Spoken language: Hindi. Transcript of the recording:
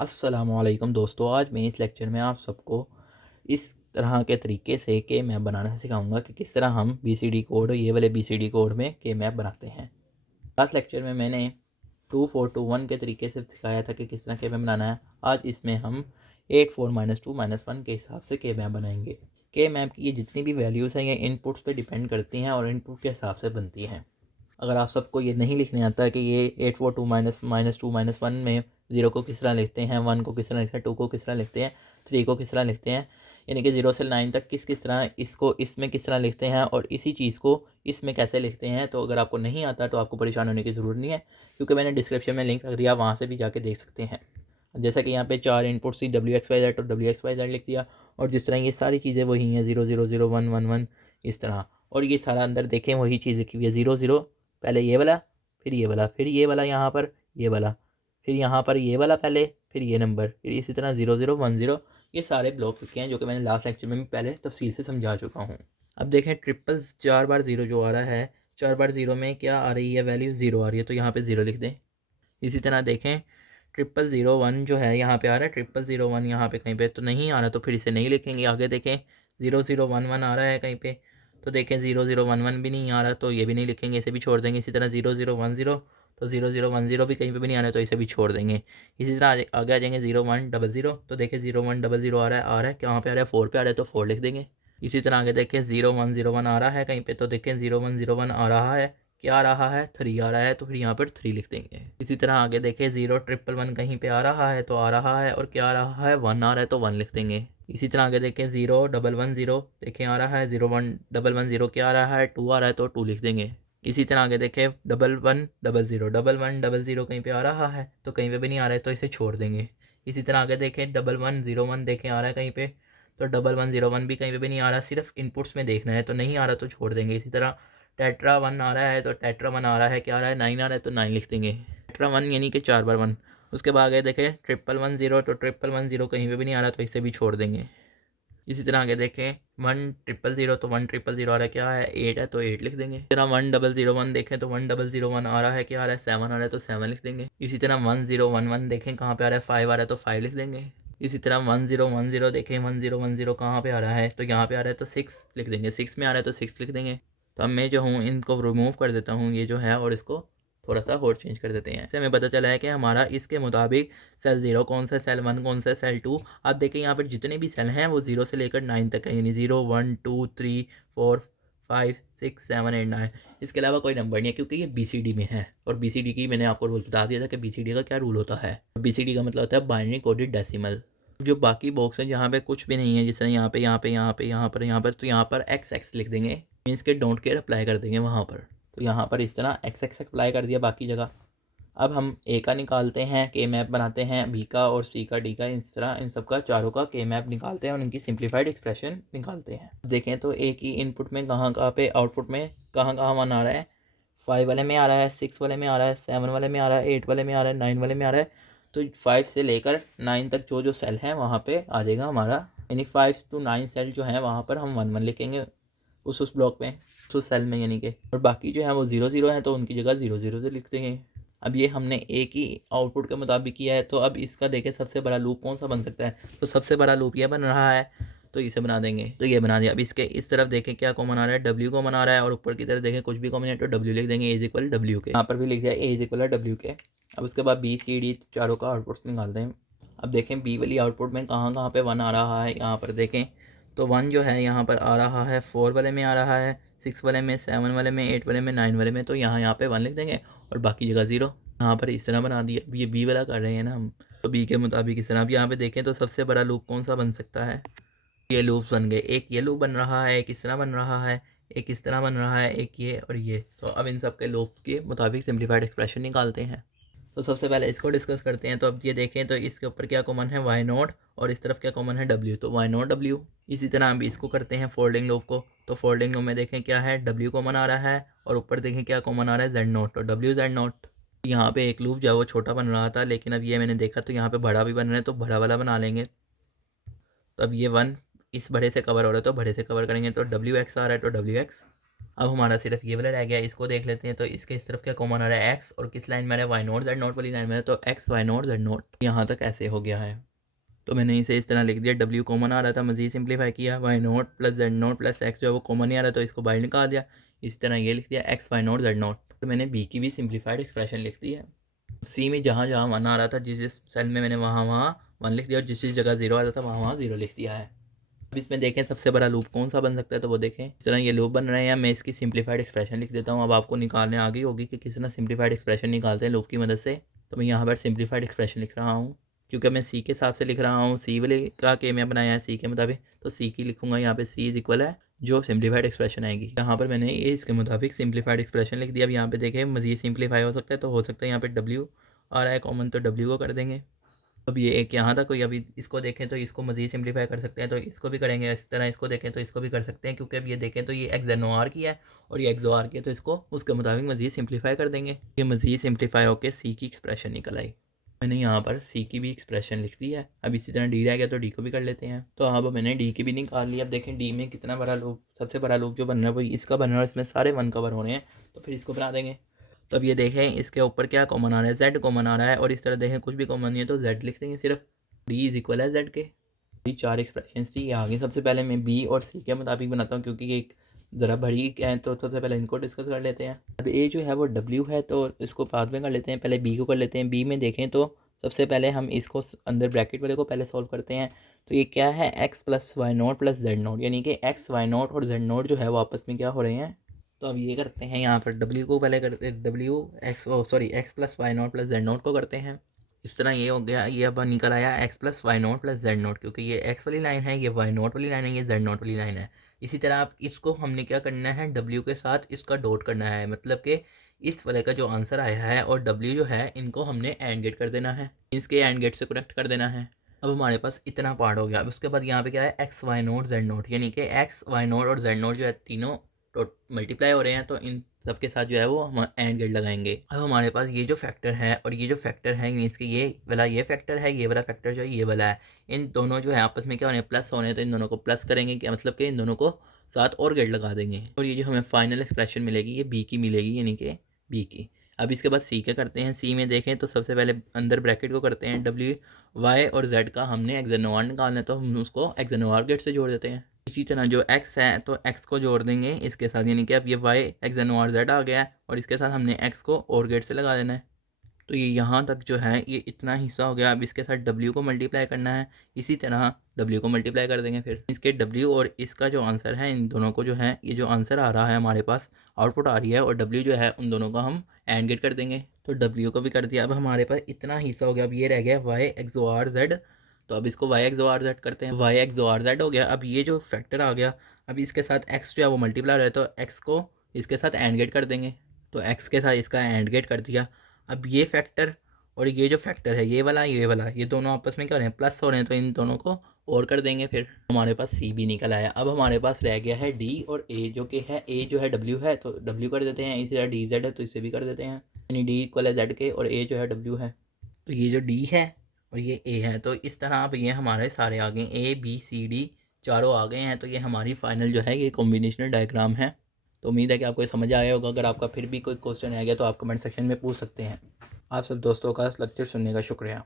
अस्सलामुअलैकुम दोस्तों, आज मैं इस लेक्चर में आप सबको इस तरह के तरीके से के मैप बनाना सिखाऊंगा कि किस तरह हम बीसीडी कोड, ये वाले बीसीडी कोड में के मैप बनाते हैं। लास्ट लेक्चर में मैंने 2421 के तरीके से सिखाया था कि किस तरह के मैप बनाना है। आज इसमें हम 84-2-1 के हिसाब से के मैप बनाएंगे। के मैप की ये जितनी भी वैल्यूज़ हैं ये इनपुट्स पे डिपेंड करती हैं और इनपुट के हिसाब से बनती हैं। अगर आप सबको ये नहीं लिखने आता है कि ये 842--2-1 में 0 को किस तरह लिखते हैं, 1 को किस तरह लिखते हैं, 2 को किस तरह लिखते हैं, 3 को किस तरह लिखते हैं, यानी कि 0 से 9 तक किस किस तरह इसको इसमें किस तरह लिखते हैं और इसी चीज़ को इसमें कैसे लिखते हैं, तो अगर आपको नहीं आता तो आपको परेशान होने की ज़रूरत नहीं है, क्योंकि मैंने डिस्क्रिप्शन में लिंक रख दिया, वहाँ से भी जाके देख सकते हैं। जैसा कि यहाँ पे 4 इनपुट थी, WXYZ और WXYZ लिख दिया, और जिस तरह ये सारी चीज़ें वही हैं, 0 0 0 1 1 1 इस तरह, और ये सारा अंदर देखें वही चीज़ लिखी हुई है, 0 0 पहले ये वाला, फिर ये वाला, फिर ये वाला, यहाँ पर ये वाला, फिर यहाँ पर ये वाला पहले, फिर ये नंबर, फिर इसी तरह 0 0 1 0, ये सारे ब्लॉक लिखे हैं जो कि मैंने लास्ट लेक्चर में भी पहले तफसील से समझा चुका हूँ। अब देखें ट्रिपल 4 बार 0 जो आ रहा है, 4 बार 0 में क्या आ रही है वैल्यू, 0 आ रही है, तो यहाँ पर 0 लिख दें। इसी तरह देखें 0001 जो है यहाँ पे आ रहा है, 0001 यहाँ पे कहीं पे तो नहीं आ रहा, तो फिर इसे नहीं लिखेंगे। आगे देखें 0011 आ रहा है कहीं पे, तो देखें 0011 भी नहीं आ रहा, तो ये भी नहीं लिखेंगे, इसे भी छोड़ देंगे। इसी तरह 0010, तो 0010 भी कहीं पे भी नहीं आ रहा है, तो इसे भी छोड़ देंगे। इसी तरह आगे आ जाएंगे 0100, तो देखें 0100 आ रहा है कहाँ पे आ रहा है, 4 पे आ रहा है, तो 4 लिख देंगे। इसी तरह आगे देखें 0101 आ रहा है कहीं पे, तो देखें 0101 आ रहा है, क्या आ रहा है, 3 आ रहा है, तो फिर यहाँ पर 3 लिख देंगे। इसी तरह आगे देखें 0111 कहीं पे आ रहा है, तो आ रहा है, और क्या आ रहा है, 1 आ रहा है, तो 1 लिख देंगे। इसी तरह आगे देखें 0110 देखें आ रहा है, 0110 क्या आ रहा है, 2 आ रहा है, तो 2 लिख देंगे। इसी तरह आगे देखें 1100 कहीं पे आ रहा है, तो कहीं पे भी नहीं आ रहा है, तो इसे छोड़ देंगे। इसी तरह आगे देखें 1101 देखें आ रहा है कहीं पे, तो 1101 भी कहीं पे भी नहीं आ रहा, सिर्फ इनपुट्स में देखना है, तो नहीं आ रहा तो छोड़ देंगे। इसी तरह टेट्रा 1 आ रहा है, तो टेट्रा 1 आ रहा है, क्या आ रहा है, 9 आ रहा है, तो 9 लिख देंगे। टेट्रा 1 यानी कि 4 बार 1। उसके बाद आगे देखें 1110, तो 1110 कहीं पे भी नहीं आ रहा, तो इसे भी छोड़ देंगे। इसी तरह आगे देखें 1000, तो 1000 आ रहा है, क्या है, 8 है, तो 8 लिख देंगे। इसी तरह 1001 देखें, तो 1001 आ रहा है, क्या आ रहा है, 7 आ रहा है, तो 7 लिख देंगे। इसी तरह 1011 देखें कहाँ पे आ रहा है, 5 आ रहा है, तो 5 लिख देंगे। इसी तरह 1010 देखें, 1010 कहाँ पे आ रहा है, तो यहाँ पे आ रहा है, तो 6 लिख देंगे। 6 में आ रहा है, तो 6 लिख देंगे। तो अब मैं जो हूँ इनको रिमूव कर देता हूँ ये जो है, और इसको थोड़ा सा और चेंज कर देते हैं। इससे हमें पता चला है कि हमारा इसके मुताबिक सेल 0 कौन सा है, सेल 1 कौन सा है, सेल 2। आप देखें यहाँ पर जितने भी सेल हैं वो 0 से लेकर 9 तक है, यानी 0 1 2 3 4 5 6 7 8 9। इसके अलावा कोई नंबर नहीं है, क्योंकि ये BCD में है, और BCD की मैंने आपको रूल बता दिया था कि BCD का क्या रूल होता है। BCD का मतलब होता है बाइनरी कोडेड डेसिमल। जो बाकी बॉक्स हैं जहाँ पे कुछ भी नहीं है, जिस तरह यहाँ पे यहाँ पे यहाँ पे यहाँ पर यहाँ पर, तो यहाँ पर XX लिख देंगे, मीन्स के डोंट केयर अप्लाई कर देंगे वहाँ पर। तो यहाँ पर इस तरह XX अप्लाई कर दिया बाकी जगह। अब हम A का निकालते हैं, के मैप बनाते हैं, B का और C का, D का, इस तरह इन सब का चारों का के मैप निकालते हैं और उनकी सिंप्लीफाइड एक्सप्रेशन निकालते हैं। देखें तो A की इनपुट में कहाँ कहाँ पे, आउटपुट में कहाँ कहाँ वन आ रहा है, 5 वाले में आ रहा है, 6 वाले में आ रहा है, 7 वाले में आ रहा है, 8 वाले में आ रहा है, 9 वाले में आ रहा है। तो 5 से लेकर 9 तक जो जो सेल हैं वहाँ पे आ जाएगा हमारा, यानी 5 to 9 सेल जो हैं वहाँ पर हम 1 1 लिखेंगे उस ब्लॉक में, उस सेल में, यानी कि, और बाकी जो है वो 0 0 है, तो उनकी जगह 0 0 से लिख देंगे। अब ये हमने एक ही आउटपुट के मुताबिक किया है, तो अब इसका देखें सबसे बड़ा लूप कौन सा बन सकता है, तो सबसे बड़ा लूप ये बन रहा है, तो इसे बना देंगे, तो ये बना दिया। अब इसके इस तरफ देखें क्या कॉमन आ रहा है, W कॉमन आ रहा है, और ऊपर की तरफ देखें कुछ भी कॉमन है, तो W लिख देंगे, A = W के, यहाँ पर भी लिख दिया A = W के। अब उसके बाद BCD चारों का आउटपुट निकालते हैं। अब देखें B वाली आउटपुट में कहाँ कहाँ पे 1 आ रहा है, यहाँ पर देखें तो 1 जो है यहाँ पर आ रहा है 4 वाले में आ रहा है, 6 वाले में, 7 वाले में, 8 वाले में, 9 वाले में, तो यहाँ पे 1 लिख देंगे, और बाकी जगह 0। यहाँ पर इस तरह बना दिया। अब ये B वाला कर रहे हैं ना हम, तो B के मुताबिक इस तरह। अब यहाँ पे देखें तो सबसे बड़ा लूप कौन सा बन सकता है, ये लूप्स बन गए, एक ये लूप बन रहा है, एक इस तरह बन रहा है, एक इस तरह बन रहा है, एक ये और ये। तो अब इन सब के लूप्स के मुताबिक सिंप्लीफाइड एक्सप्रेशन निकालते हैं। तो सबसे पहले इसको डिस्कस करते हैं। तो अब ये देखें तो इसके ऊपर क्या कॉमन है, Y0, और इस तरफ क्या कॉमन है, W, तो Y0 W। इसी तरह हम इसको करते हैं फोल्डिंग लूप को, तो फोल्डिंग लूप में देखें क्या है, W कॉमन आ रहा है, और ऊपर देखें क्या कॉमन आ रहा है, Z0, तो W Z0। यहाँ पे एक लूप जो है वो छोटा बन रहा था, लेकिन अब ये मैंने देखा तो यहाँ पे बड़ा भी बन रहा है, तो बड़ा वाला बना लेंगे। तो अब ये 1 इस बड़े से कवर हो रहा है, तो बड़े से कवर करेंगे, तो WX आ रहा है, तो WX। अब हमारा सिर्फ ये वाला रह गया, इसको देख लेते हैं। तो इसके इस तरफ क्या कॉमन आ रहा है एक्स, और किस लाइन में आ रहा है वाई नोट जेड नोट वाली लाइन में, तो X Y naught Z naught यहाँ तक ऐसे हो गया है। तो मैंने इसे इस तरह लिख दिया, डब्ल्यू कॉमन आ रहा था, मज़ीद सिंप्लीफाई किया, Y naught plus Z naught plus X जो है वो कॉमन नहीं आ रहा तो इसको बाहर निकाल दिया। इसी तरह ये लिख दिया X Y naught Z naught. तो मैंने बी की भी सिंप्लीफाइड एक्सप्रेशन लिख दी है। सी में जहाँ जहाँ वन आ रहा था, जिस जिस सेल में मैंने वहाँ वहाँ वन लिख दिया, और जिस जिस जगह जीरो आ रहा था वहाँ वहाँ जीरो लिख दिया है। अब इसमें देखें सबसे बड़ा लूप कौन सा बन सकता है, तो वो देखें इस तरह ये लूप बन रहे हैं। मैं इसकी सिंप्लीफाइड एक्सप्रेशन लिख देता हूँ। अब आपको निकालने आ गई होगी कि किस तरह सिंप्लीफाइड एक्सप्रेशन निकालते हैं लूप की मदद से। तो मैं यहाँ पर सिंप्लीफाइड एक्सप्रेशन लिख रहा हूँ, क्योंकि मैं सी के हिसाब से लिख रहा हूँ, सी वाले का के मैं बनाया है सी के मुताबिक, तो सी की लिखूँगा यहाँ पे सी इज इक्वल है जो सिंप्लीफाइड एक्सप्रेशन आएगी। यहाँ पर मैंने ये इसके मुताबिक सिंप्लीफाइड एक्सप्रेशन लिख दिया। अब यहाँ पे देखें मज़ीद सिंप्लीफाई हो सकता है, तो हो सकता है यहाँ पे डब्ल्यू आ रहा है कॉमन, तो डब्ल्यू को कर देंगे। अब ये एक यहाँ था कोई, अभी इसको देखें तो इसको मज़ीद सिंप्लीफाई कर सकते हैं, तो इसको भी करेंगे। इस तरह इसको देखें तो इसको भी कर सकते हैं, क्योंकि अब ये देखें तो ये एक्स एन ओ आर की है और ये एक्स ओ आर की है, तो इसको उसके मुताबिक मज़ीद सिंप्लीफाई कर देंगे। ये मज़ीद सिंप्लीफाई होकर सी की एक्सप्रेशन निकल आई। मैंने यहाँ पर सी की भी एक्सप्रेशन लिख दी है। अब इसी तरह डी रह गया तो डी को भी कर लेते हैं। तो अब मैंने डी की भी निकाल ली। अब देखें डी में कितना बड़ा लूप, सबसे बड़ा लूप जो बन रहा है वो इसका बन रहा है, इसमें सारे वन कवर होने हैं, तो फिर इसको बना देंगे। तो अब ये देखें इसके ऊपर क्या कॉमन आ रहा है, जेड कॉमन आ रहा है, और इस तरह देखें कुछ भी कॉमन नहीं है तो जेड लिख देंगे सिर्फ। डी इज इक्वल है जेड के। ये चार एक्सप्रेशन थी, ये आगे सबसे पहले मैं बी और सी के मुताबिक बनाता हूँ, क्योंकि ये ज़रा बड़ी है, तो सबसे पहले इनको डिस्कस कर लेते हैं। अब ए जो है वो डब्ल्यू है, तो इसको बाद में कर लेते हैं, पहले बी को कर लेते हैं। बी में देखें तो सबसे पहले हम इसको अंदर ब्रैकेट वाले को पहले सॉल्व करते हैं। तो ये क्या है X plus Y naught plus Z naught, यानी कि एक्स वाई नोट और जेड नोट जो है वो आपस में क्या हो रहे हैं। तो अब ये करते हैं, यहाँ पर डब्ल्यू को पहले करते हैं, W X sorry X plus Y naught plus Z naught को करते हैं। इस तरह ये हो गया, ये अब निकल आया X plus Y naught plus Z naught, क्योंकि ये एक्स वाली लाइन है, ये वाई नोट वाली लाइन है, ये जेड नोट वाली लाइन है। इसी तरह आप इसको हमने क्या करना है, डब्ल्यू के साथ इसका डॉट करना है, मतलब कि इस वाले का जो आंसर आया है और डब्ल्यू जो है इनको हमने एंड गेट कर देना है, इसके एंड गेट से कनेक्ट कर देना है। अब हमारे पास इतना पार्ट हो गया। अब उसके बाद यहाँ पे क्या है X Y naught Z naught, यानी कि एक्स वाई नोट और जेड नोट जो है तीनों मल्टीप्लाई हो रहे हैं, तो इन सबके साथ जो है वो हम एंड गेट लगाएंगे। अब हमारे पास ये जो फैक्टर है और ये जो फैक्टर है, मीन्स कि ये वाला ये फैक्टर है, ये वाला फैक्टर जो है ये वाला है, इन दोनों जो है आपस में क्या होने प्लस होने, तो इन दोनों को प्लस करेंगे, क्या मतलब कि इन दोनों को साथ और गेट लगा देंगे, और ये जो हमें फाइनल एक्सप्रेशन मिलेगी ये बी की मिलेगी, यानी कि बी की। अब इसके बाद सी के करते हैं। सी में देखें तो सबसे पहले अंदर ब्रैकेट को करते हैं, डब्ल्यू वाई और जेड का हमने एक्स एन ओ आर निकालना है, तो हम उसको X N O R gate से जोड़ देते हैं। इसी तरह जो x है तो x को जोड़ देंगे इसके साथ, यानी कि अब ये y एक्स एन और z आ गया है, और इसके साथ हमने x को और गेट से लगा देना है। तो ये यहाँ तक जो है ये इतना हिस्सा हो गया। अब इसके साथ w को मल्टीप्लाई करना है, इसी तरह w को मल्टीप्लाई कर देंगे। फिर इसके w और इसका जो आंसर है, इन दोनों को जो है ये जो आंसर आ रहा है हमारे पास आउटपुट आ रही है, और w जो है उन दोनों का हम एंड गेट कर देंगे। तो w को भी कर दिया। अब हमारे पास इतना हिस्सा हो गया। अब ये रह गया y X O R Z, तो अब इसको Y X O R Z करते हैं। Y X O R Z हो गया। अब ये जो फैक्टर आ गया, अब इसके साथ एक्स जो है वो मल्टीप्लाई रहे, तो एक्स को इसके साथ एंड गेट कर देंगे। तो एक्स के साथ इसका एंड गेट कर दिया। अब ये फैक्टर और ये जो फैक्टर है ये वाला ये दोनों आपस में क्या हो रहे हैं प्लस हो रहे हैं, तो इन दोनों को और कर देंगे। फिर हमारे पास सी भी निकल आया। अब हमारे पास रह गया है डी और ए, जो कि है ए जो है डब्ल्यू है तो डब्ल्यू कर देते हैं, इसी तरह डी जेड है तो इसे भी कर देते हैं, यानी डी इक्वल है जेड के और ए जो है डब्ल्यू है। तो ये जो डी है और ये ए है, तो इस तरह अब ये हमारे सारे आ गए, ए बी सी डी चारों आ गए हैं। तो ये हमारी फाइनल जो है ये कॉम्बिनेशनल डायग्राम है। तो उम्मीद है कि आपको समझ आया होगा। अगर आपका फिर भी कोई क्वेश्चन आ गया तो आप कमेंट सेक्शन में पूछ सकते हैं। आप सब दोस्तों का लेक्चर सुनने का शुक्रिया।